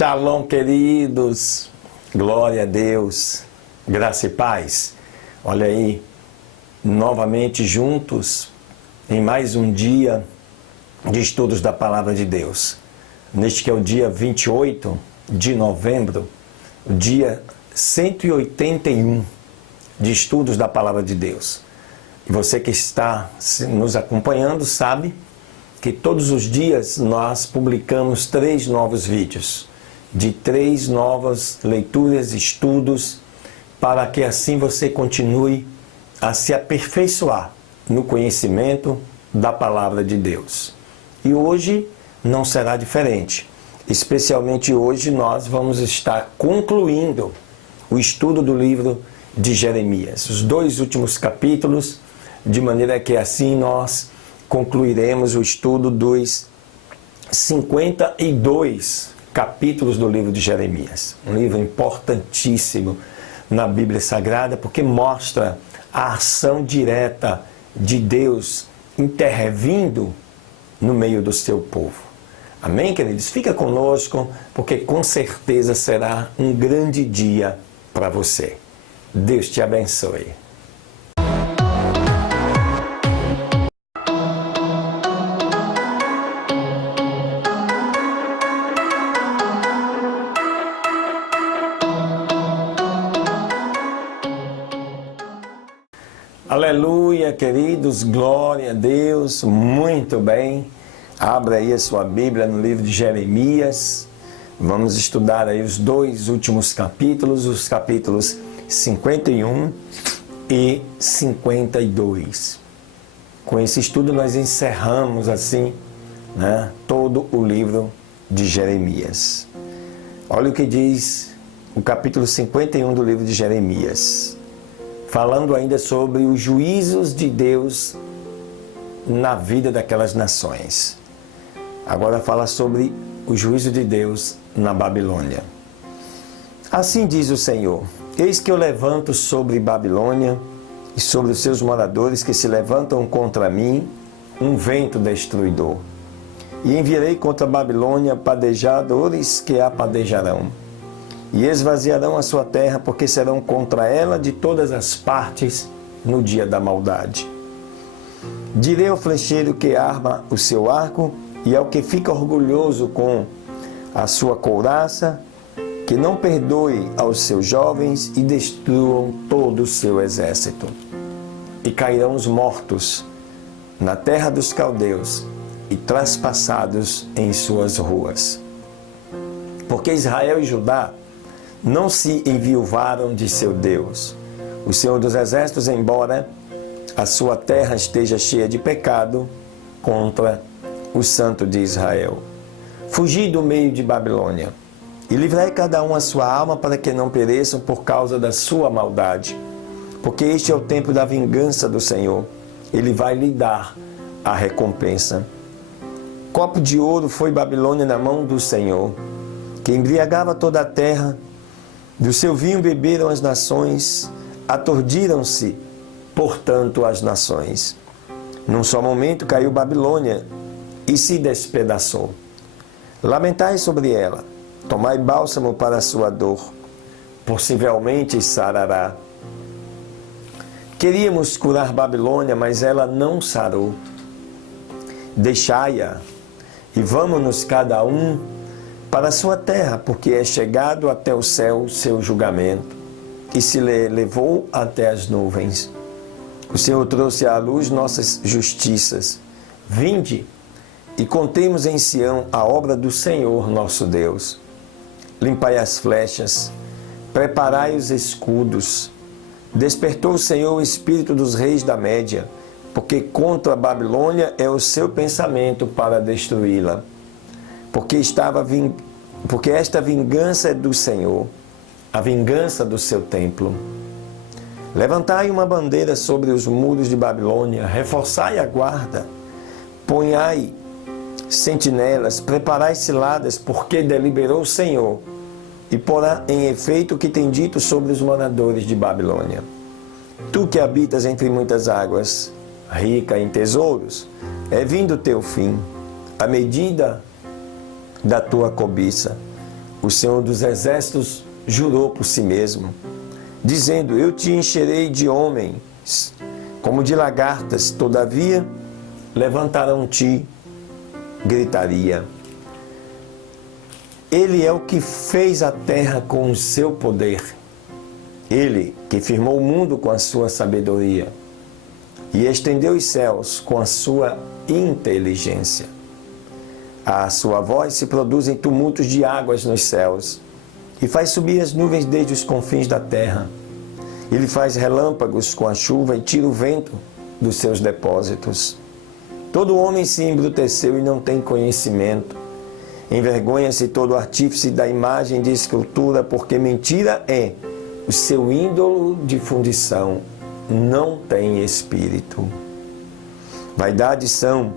Shalom, queridos, glória a Deus, graça e paz. Olha aí, novamente juntos em mais um dia de estudos da Palavra de Deus. Neste que é o dia 28 de novembro, o dia 181 de estudos da Palavra de Deus. E você que está nos acompanhando sabe que todos os dias nós publicamos 3 novos vídeos, de 3 novas leituras, estudos, para que assim você continue a se aperfeiçoar no conhecimento da Palavra de Deus. E hoje não será diferente. Especialmente hoje nós vamos estar concluindo o estudo do livro de Jeremias, os 2 últimos capítulos, de maneira que assim nós concluiremos o estudo dos 52 capítulos do livro de Jeremias. Um livro importantíssimo na Bíblia Sagrada, porque mostra a ação direta de Deus intervindo no meio do seu povo. Amém, queridos? Fica conosco, porque com certeza será um grande dia para você. Deus te abençoe. Aleluia, queridos, glória a Deus, muito bem. Abra aí a sua Bíblia no livro de Jeremias. Vamos estudar aí os 2 últimos capítulos, os capítulos 51 e 52. Com esse estudo nós encerramos assim, todo o livro de Jeremias. Olha o que diz o capítulo 51 do livro de Jeremias. Falando ainda sobre os juízos de Deus na vida daquelas nações. Agora fala sobre o juízo de Deus na Babilônia. Assim diz o Senhor: eis que eu levanto sobre Babilônia e sobre os seus moradores que se levantam contra mim um vento destruidor. E enviarei contra a Babilônia padejadores que a padejarão. E esvaziarão a sua terra, porque serão contra ela de todas as partes no dia da maldade. Direi ao flecheiro que arma o seu arco, e ao que fica orgulhoso com a sua couraça, que não perdoe aos seus jovens e destruam todo o seu exército. E cairão os mortos na terra dos caldeus e traspassados em suas ruas. Porque Israel e Judá não se enviuvaram de seu Deus. O Senhor dos Exércitos, embora a sua terra esteja cheia de pecado contra o Santo de Israel. Fugi do meio de Babilônia e livrai cada um a sua alma para que não pereçam por causa da sua maldade. Porque este é o tempo da vingança do Senhor. Ele vai lhe dar a recompensa. Copo de ouro foi Babilônia na mão do Senhor, que embriagava toda a terra. Do seu vinho beberam as nações, aturdiram-se, portanto, as nações. Num só momento caiu Babilônia e se despedaçou. Lamentai sobre ela, tomai bálsamo para a sua dor, possivelmente sarará. Queríamos curar Babilônia, mas ela não sarou. Deixai-a e vamos-nos cada um para a sua terra, porque é chegado até o céu o seu julgamento, e se levou até as nuvens. O Senhor trouxe à luz nossas justiças. Vinde e contemos em Sião a obra do Senhor nosso Deus. Limpai as flechas, preparai os escudos. Despertou o Senhor o espírito dos reis da Média, porque contra a Babilônia é o seu pensamento para destruí-la. Porque esta vingança é do Senhor, a vingança do seu templo. Levantai uma bandeira sobre os muros de Babilônia, reforçai a guarda, ponhai sentinelas, preparai ciladas, porque deliberou o Senhor, e porá em efeito o que tem dito sobre os moradores de Babilônia. Tu que habitas entre muitas águas, rica em tesouros, é vindo o teu fim, a medida da tua cobiça. o Senhor dos Exércitos jurou por si mesmo, dizendo: eu te encherei de homens, como de lagartas, todavia levantarão-te gritaria. Ele é o que fez a terra com o seu poder. Ele que firmou o mundo com a sua sabedoria e estendeu os céus com a sua inteligência. A sua voz se produzem tumultos de águas nos céus e faz subir as nuvens desde os confins da terra. Ele faz relâmpagos com a chuva e tira o vento dos seus depósitos. Todo homem se embruteceu e não tem conhecimento. Envergonha-se todo artífice da imagem de escultura, porque mentira é o seu ídolo de fundição, não tem espírito. Vaidades são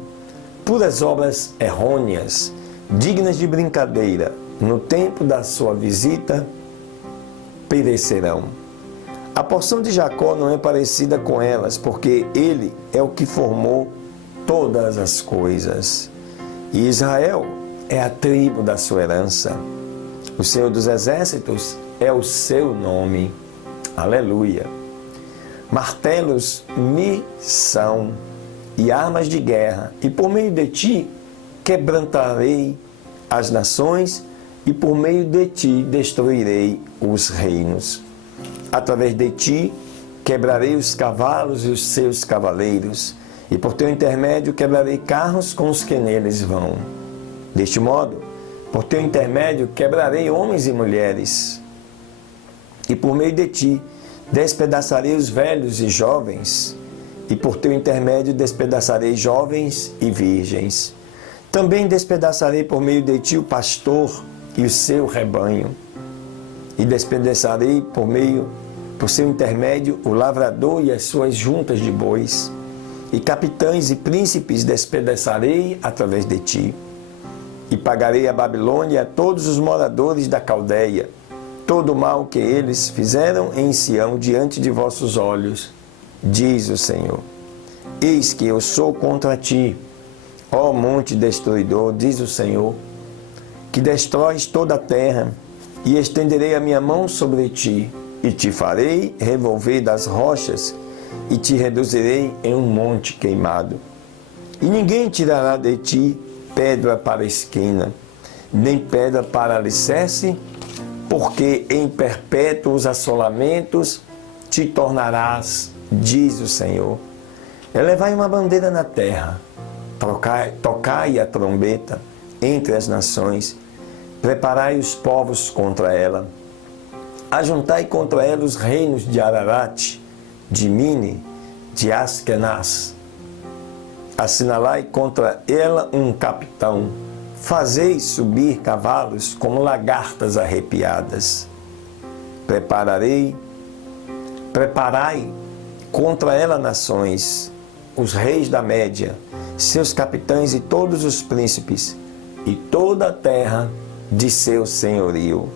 puras obras errôneas, dignas de brincadeira. No tempo da sua visita, perecerão. A porção de Jacó não é parecida com elas, porque ele é o que formou todas as coisas. E Israel é a tribo da sua herança. O Senhor dos Exércitos é o seu nome. Aleluia. Martelos me são e armas de guerra, e por meio de ti quebrantarei as nações, e por meio de ti destruirei os reinos. Através de ti quebrarei os cavalos e os seus cavaleiros, e por teu intermédio quebrarei carros com os que neles vão. Deste modo, por teu intermédio quebrarei homens e mulheres, e por meio de ti despedaçarei os velhos e jovens, e por teu intermédio despedaçarei jovens e virgens. Também despedaçarei por meio de ti o pastor e o seu rebanho, e despedaçarei por seu intermédio o lavrador e as suas juntas de bois, e capitães e príncipes despedaçarei através de ti. E pagarei a Babilônia e a todos os moradores da Caldeia todo o mal que eles fizeram em Sião diante de vossos olhos, diz o Senhor. Eis que eu sou contra ti, ó monte destruidor, diz o Senhor, que destróis toda a terra, e estenderei a minha mão sobre ti, e te farei revolver das rochas, e te reduzirei em um monte queimado. E ninguém tirará de ti pedra para esquina, nem pedra para alicerce, porque em perpétuos assolamentos te tornarás, diz o Senhor. Elevai uma bandeira na terra, tocai a trombeta entre as nações, preparai os povos contra ela, ajuntai contra ela os reinos de Ararat, de Mine, de Askenaz. Assinalai contra ela um capitão, fazei subir cavalos como lagartas arrepiadas. Preparai contra ela nações, os reis da Média, seus capitães e todos os príncipes, e toda a terra de seu senhorio.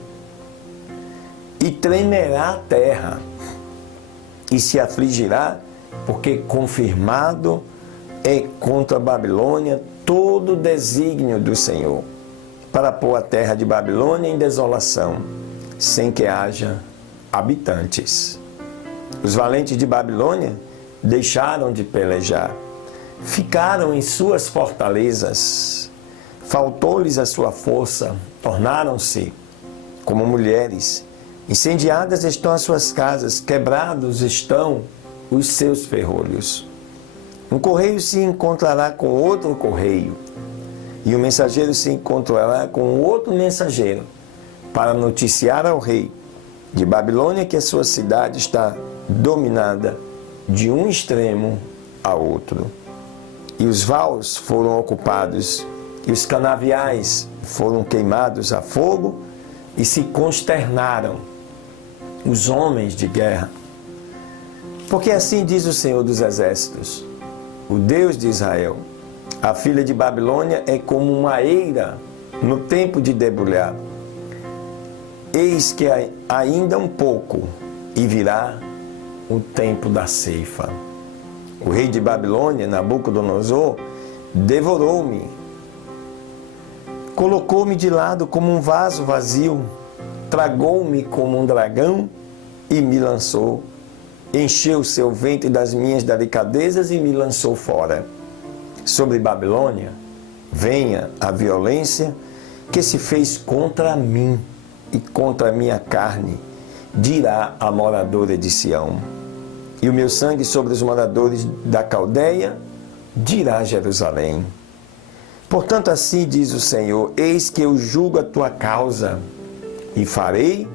E tremerá a terra, e se afligirá, porque confirmado é contra a Babilônia todo o desígnio do Senhor, para pôr a terra de Babilônia em desolação, sem que haja habitantes. Os valentes de Babilônia deixaram de pelejar, ficaram em suas fortalezas, faltou-lhes a sua força, tornaram-se como mulheres, incendiadas estão as suas casas, quebrados estão os seus ferrolhos. Um correio se encontrará com outro correio, e o mensageiro se encontrará com outro mensageiro, para noticiar ao rei de Babilônia que a sua cidade está dominada de um extremo a outro. E os vaus foram ocupados, e os canaviais foram queimados a fogo, e se consternaram os homens de guerra. Porque assim diz o Senhor dos Exércitos, o Deus de Israel: a filha de Babilônia é como uma eira no tempo de debulhar. Eis que ainda um pouco, e virá o tempo da ceifa. O rei de Babilônia, Nabucodonosor, devorou-me Colocou-me de lado como um vaso vazio, tragou-me como um dragão e me lançou. Encheu seu ventre das minhas delicadezas e me lançou fora. Sobre Babilônia, venha a violência que se fez contra mim e contra a minha carne, dirá a moradora de Sião. E o meu sangue sobre os moradores da Caldeia, dirá Jerusalém. Portanto, assim diz o Senhor, eis que eu julgo a tua causa, e farei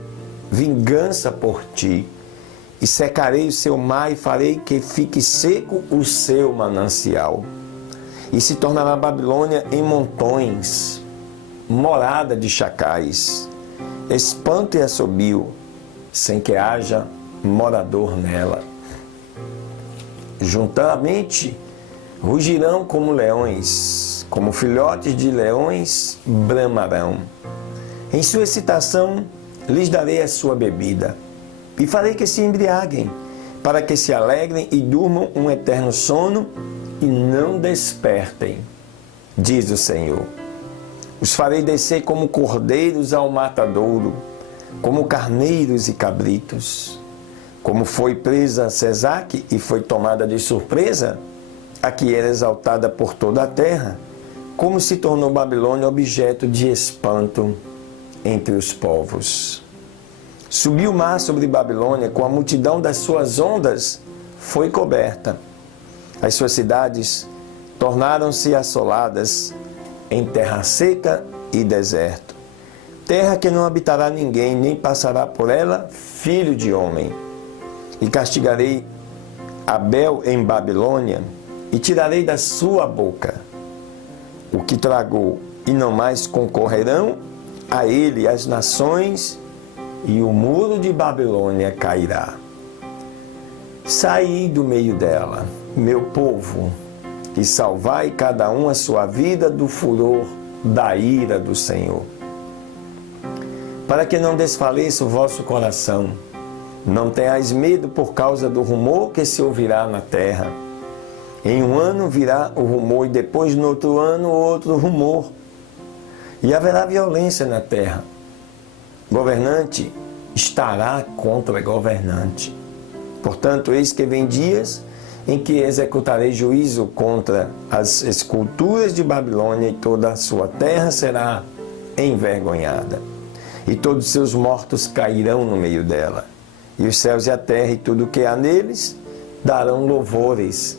vingança por ti, e secarei o seu mar, e farei que fique seco o seu manancial. E se tornará a Babilônia em montões, morada de chacais, espanto e assobio, sem que haja morador nela. Juntamente rugirão como leões, como filhotes de leões bramarão. Em sua excitação lhes darei a sua bebida, e farei que se embriaguem, para que se alegrem e durmam um eterno sono, e não despertem, diz o Senhor. Os farei descer como cordeiros ao matadouro, como carneiros e cabritos. Como foi presa Sesaque e foi tomada de surpresa, a que era exaltada por toda a terra, como se tornou Babilônia objeto de espanto entre os povos. Subiu o mar sobre Babilônia, com a multidão das suas ondas foi coberta. As suas cidades tornaram-se assoladas em terra seca e deserto. Terra que não habitará ninguém, nem passará por ela filho de homem. E castigarei Abel em Babilônia, e tirarei da sua boca o que tragou, e não mais concorrerão a ele as nações, e o muro de Babilônia cairá. Saí do meio dela, meu povo, e salvai cada um a sua vida do furor da ira do Senhor. Para que não desfaleça o vosso coração, não tenhais medo por causa do rumor que se ouvirá na terra. Em um ano virá o rumor, e depois no outro ano outro rumor. E haverá violência na terra. Governante estará contra governante. Portanto, eis que vem dias em que executarei juízo contra as esculturas de Babilônia, e toda a sua terra será envergonhada. E todos os seus mortos cairão no meio dela. E os céus e a terra e tudo o que há neles darão louvores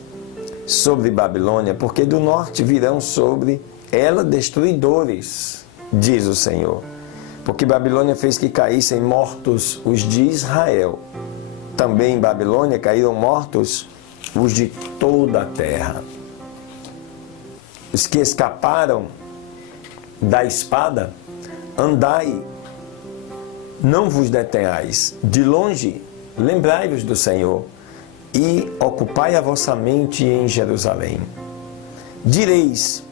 sobre Babilônia, porque do norte virão sobre ela destruidores, diz o Senhor. Porque Babilônia fez que caíssem mortos os de Israel. Também em Babilônia caíram mortos os de toda a terra. Os que escaparam da espada, andai, não vos detenhais. De longe, lembrai-vos do Senhor, e ocupai a vossa mente em Jerusalém. Direis,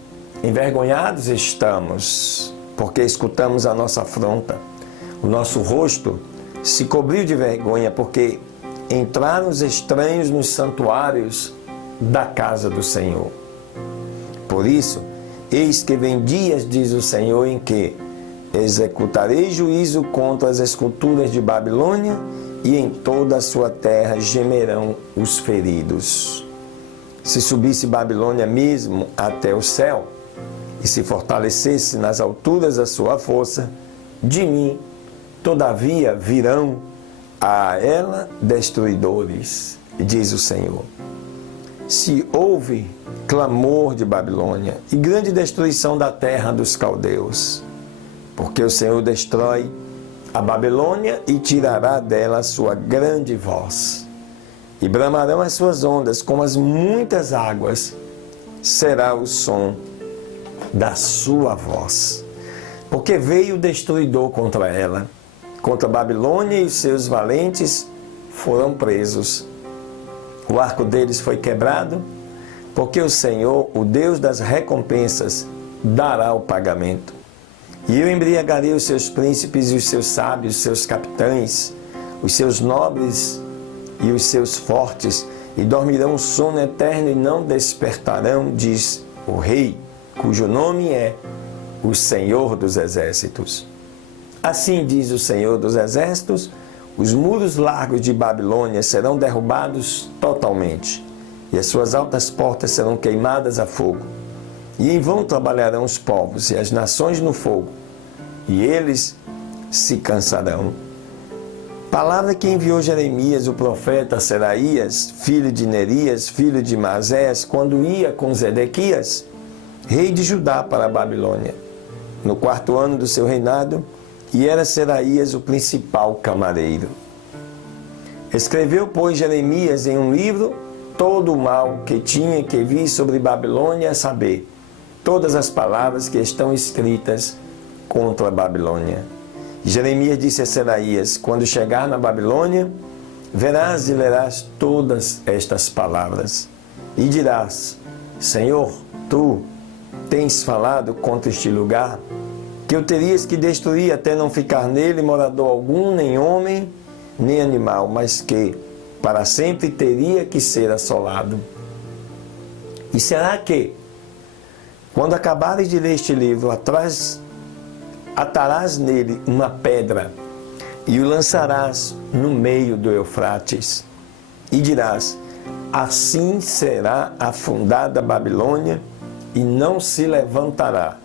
envergonhados estamos, porque escutamos a nossa afronta. O nosso rosto se cobriu de vergonha, porque entraram os estranhos nos santuários da casa do Senhor. Por isso, eis que vem dias, diz o Senhor, em que executarei juízo contra as esculturas de Babilônia, e em toda a sua terra gemerão os feridos. Se subisse Babilônia mesmo até o céu, e se fortalecesse nas alturas a sua força, de mim, todavia, virão a ela destruidores, diz o Senhor. Se houve clamor de Babilônia e grande destruição da terra dos caldeus, porque o Senhor destrói a Babilônia e tirará dela a sua grande voz. E bramarão as suas ondas, como as muitas águas, será o som da sua voz. Porque veio o destruidor contra ela, contra a Babilônia, e os seus valentes foram presos. O arco deles foi quebrado, porque o Senhor, o Deus das recompensas, dará o pagamento. E eu embriagarei os seus príncipes e os seus sábios, os seus capitães, os seus nobres e os seus fortes, e dormirão o sono eterno e não despertarão, diz o Rei, cujo nome é o Senhor dos Exércitos. Assim diz o Senhor dos Exércitos: os muros largos de Babilônia serão derrubados totalmente, e as suas altas portas serão queimadas a fogo. E em vão trabalharão os povos e as nações no fogo, e eles se cansarão. Palavra que enviou Jeremias, o profeta, a Seraías, filho de Nerias, filho de Maasés, quando ia com Zedequias, rei de Judá, para a Babilônia, no 4º ano do seu reinado, e era Seraías o principal camareiro. Escreveu, pois, Jeremias em um livro todo o mal que tinha que vir sobre Babilônia, a saber, todas as palavras que estão escritas contra a Babilônia. Jeremias disse a Seraías: quando chegar na Babilônia, verás e lerás todas estas palavras, e dirás: Senhor, tu tens falado contra este lugar, que o terias que destruir até não ficar nele morador algum, nem homem, nem animal, mas que para sempre teria que ser assolado. E será que, quando acabares de ler este livro, atarás nele uma pedra e o lançarás no meio do Eufrates, e dirás: assim será afundada a Babilônia, e não se levantará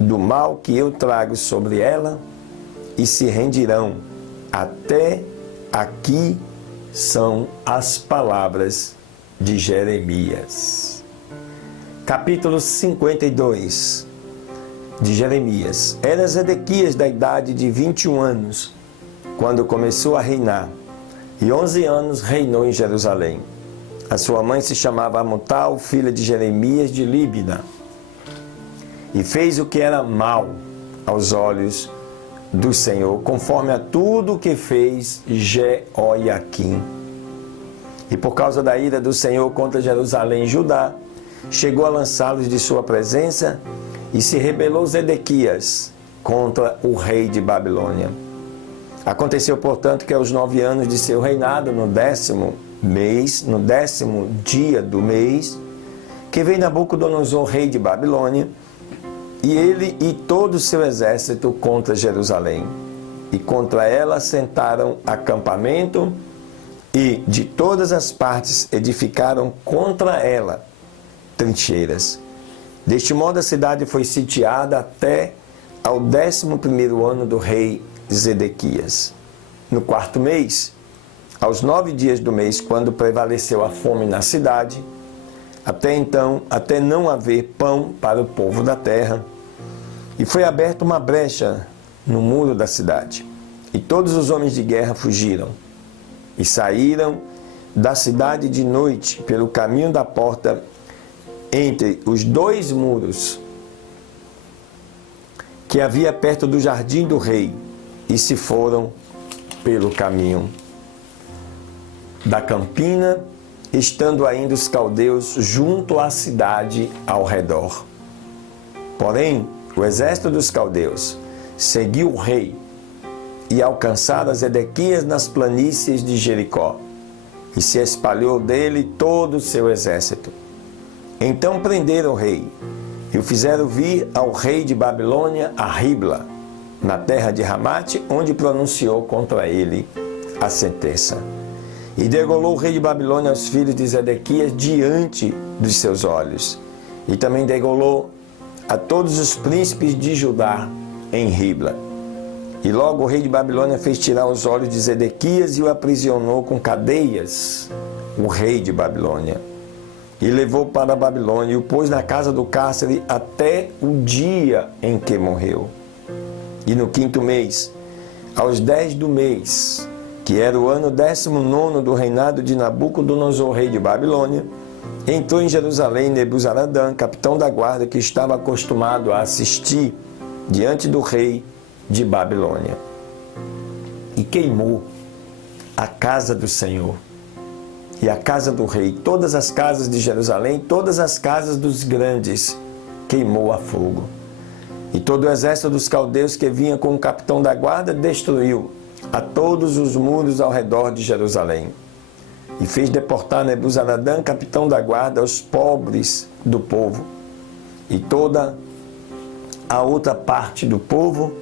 do mal que eu trago sobre ela, e se rendirão. Até aqui são as palavras de Jeremias. Capítulo 52 de Jeremias. Era Zedequias da idade de 21 anos, quando começou a reinar, e 11 anos reinou em Jerusalém. A sua mãe se chamava Amutal, filha de Jeremias de Líbna, e fez o que era mal aos olhos do Senhor, conforme a tudo o que fez Jeoiaquim. E por causa da ira do Senhor contra Jerusalém e Judá, chegou a lançá-los de sua presença, e se rebelou Zedequias contra o rei de Babilônia. Aconteceu, portanto, que aos 9 anos de seu reinado, no 10º mês, no 10º dia do mês, que veio Nabucodonosor, rei de Babilônia, e ele e todo o seu exército contra Jerusalém. E contra ela assentaram acampamento, e de todas as partes edificaram contra ela trincheiras. Deste modo a cidade foi sitiada até ao 11º ano do rei Zedequias. No 4º mês, aos 9 dias do mês, quando prevaleceu a fome na cidade, até então, até não haver pão para o povo da terra, e foi aberta uma brecha no muro da cidade, e todos os homens de guerra fugiram, e saíram da cidade de noite pelo caminho da porta entre os 2 muros que havia perto do jardim do rei, e se foram pelo caminho da campina, estando ainda os caldeus junto à cidade ao redor. Porém, o exército dos caldeus seguiu o rei e alcançaram Zedequias nas planícies de Jericó, e se espalhou dele todo o seu exército. Então prenderam o rei e o fizeram vir ao rei de Babilônia a Ribla, na terra de Ramate, onde pronunciou contra ele a sentença. E degolou o rei de Babilônia aos filhos de Zedequias diante dos seus olhos. E também degolou a todos os príncipes de Judá em Ribla. E logo o rei de Babilônia fez tirar os olhos de Zedequias e o aprisionou com cadeias, o rei de Babilônia. E levou para a Babilônia e o pôs na casa do cárcere até o dia em que morreu. E no 5º mês, aos 10 do mês, que era o ano 19º do reinado de Nabucodonosor, rei de Babilônia, entrou em Jerusalém Nebuzaradã, capitão da guarda, que estava acostumado a assistir diante do rei de Babilônia, e queimou a casa do Senhor e a casa do rei, todas as casas de Jerusalém, todas as casas dos grandes, queimou a fogo. E todo o exército dos caldeus que vinha com o capitão da guarda destruiu a todos os muros ao redor de Jerusalém. E fez deportar Nebuzaradã, capitão da guarda, os pobres do povo, e toda a outra parte do povo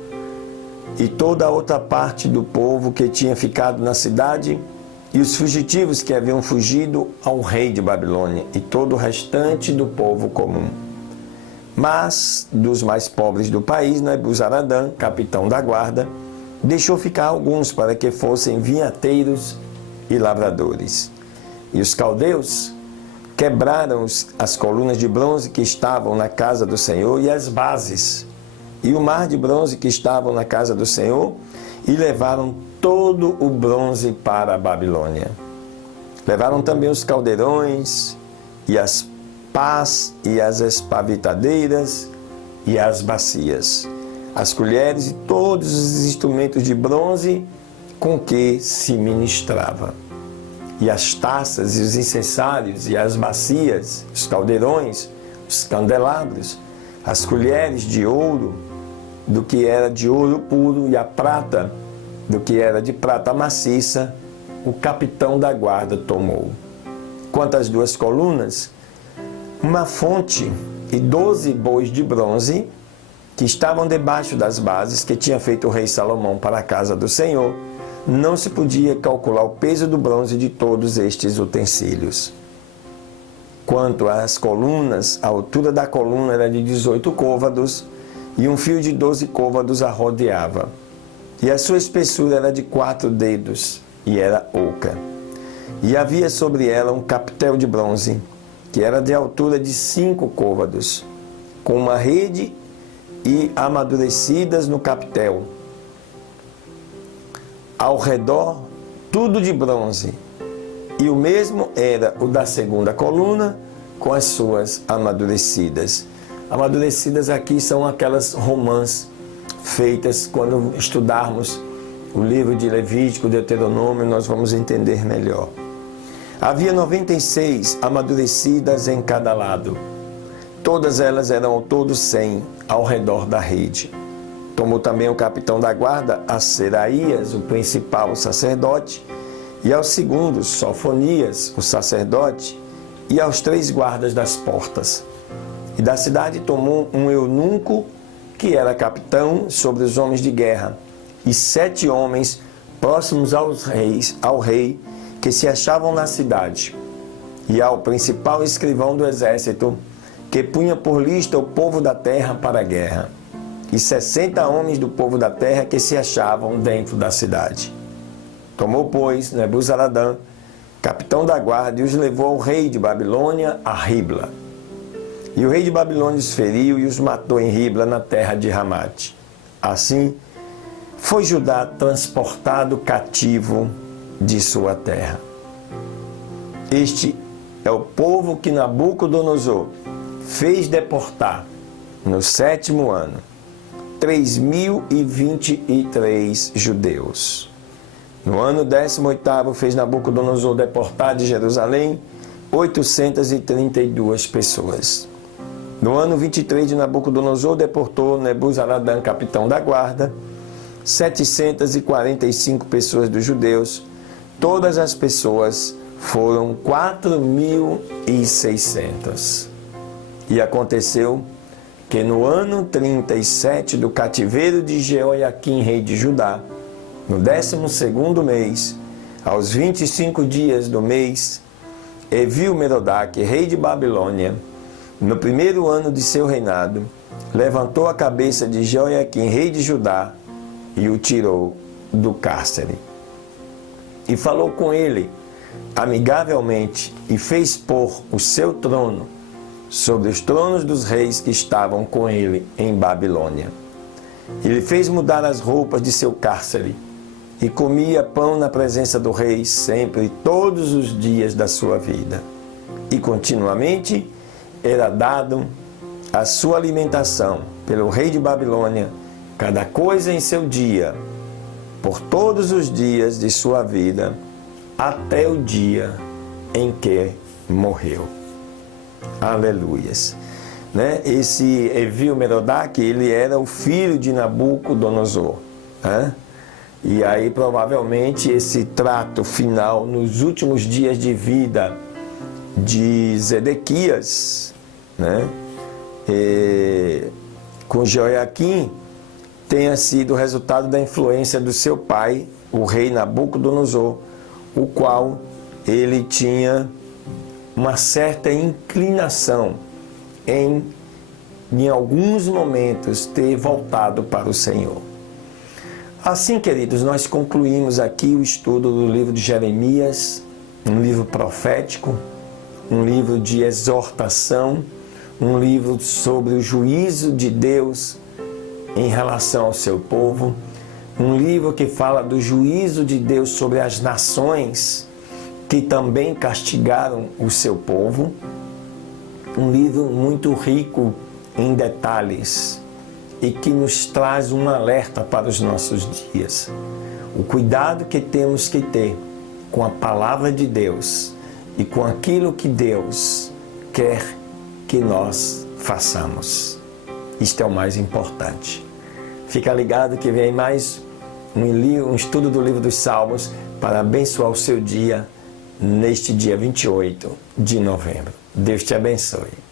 e toda a outra parte do povo que tinha ficado na cidade e os fugitivos que haviam fugido ao rei de Babilônia e todo o restante do povo comum. Mas dos mais pobres do país, Nebuzaradã, capitão da guarda, deixou ficar alguns para que fossem vinhateiros e lavradores. E os caldeus quebraram as colunas de bronze que estavam na casa do Senhor e as bases, e o mar de bronze que estavam na casa do Senhor, e levaram todo o bronze para a Babilônia. Levaram também os caldeirões, e as pás, e as espavitadeiras, e as bacias, as colheres e todos os instrumentos de bronze com que se ministrava. E as taças, e os incensários, e as bacias, os caldeirões, os candelabros, as colheres de ouro, do que era de ouro puro, e a prata, do que era de prata maciça, o capitão da guarda tomou. Quanto às 2 colunas, uma fonte e 12 bois de bronze, que estavam debaixo das bases que tinha feito o rei Salomão para a casa do Senhor, não se podia calcular o peso do bronze de todos estes utensílios. Quanto às colunas, a altura da coluna era de 18 côvados, e um fio de 12 côvados a rodeava. E a sua espessura era de 4 dedos, e era oca. E havia sobre ela um capitel de bronze, que era de altura de 5 côvados, com uma rede e amadurecidas no capitel. Ao redor, tudo de bronze, e o mesmo era o da segunda coluna, com as suas amadurecidas. Amadurecidas aqui são aquelas romãs feitas quando estudarmos o livro de Levítico, Deuteronômio, nós vamos entender melhor. Havia 96 amadurecidas em cada lado. Todas elas eram ao todo 100 ao redor da rede. Tomou também o capitão da guarda, a Seraías, o principal sacerdote, e aos segundos, Sofonias, o sacerdote, e aos 3 guardas das portas. E da cidade tomou um eunuco, que era capitão sobre os homens de guerra, e 7 homens próximos ao rei, que se achavam na cidade, e ao principal escrivão do exército, que punha por lista o povo da terra para a guerra, e 60 homens do povo da terra que se achavam dentro da cidade. Tomou, pois, Nebuzaradã, capitão da guarda, e os levou ao rei de Babilônia, a Ribla. E o rei de Babilônia os feriu e os matou em Ribla, na terra de Ramate. Assim, foi Judá transportado cativo de sua terra. Este é o povo que Nabucodonosor fez deportar no 7º ano, 3.023 judeus. No ano 18º, fez Nabucodonosor deportar de Jerusalém 832 pessoas. No ano 23 de Nabucodonosor, deportou Nebuzaradã, capitão da guarda, 745 pessoas dos judeus. Todas as pessoas foram 4.600. E aconteceu que no ano 37 do cativeiro de Jeoiaquim, rei de Judá, no 12º mês, aos 25 dias do mês, Evil-Merodach, rei de Babilônia, no 1º ano de seu reinado, levantou a cabeça de Jeoiaquim, rei de Judá, e o tirou do cárcere. E falou com ele amigavelmente, e fez pôr o seu trono sobre os tronos dos reis que estavam com ele em Babilônia. Ele fez mudar as roupas de seu cárcere, e comia pão na presença do rei sempre, todos os dias da sua vida. E continuamente era dado a sua alimentação pelo rei de Babilônia, cada coisa em seu dia, por todos os dias de sua vida, até o dia em que morreu. Aleluias. Né? Esse Evil-Merodach, ele era o filho de Nabucodonosor. Né? E aí, provavelmente, esse trato final, nos últimos dias de vida de Zedequias, né? com Jeoiaquim tenha sido o resultado da influência do seu pai, o rei Nabucodonosor, o qual ele tinha uma certa inclinação em alguns momentos, ter voltado para o Senhor. Assim, queridos, nós concluímos aqui o estudo do livro de Jeremias, um livro profético, um livro de exortação, um livro sobre o juízo de Deus em relação ao seu povo, um livro que fala do juízo de Deus sobre as nações que também castigaram o seu povo, um livro muito rico em detalhes e que nos traz um alerta para os nossos dias. O cuidado que temos que ter com a palavra de Deus e com aquilo que Deus quer que nós façamos. Isto é o mais importante. Fica ligado que vem mais um estudo do livro dos Salmos para abençoar o seu dia neste dia 28 de novembro. Deus te abençoe.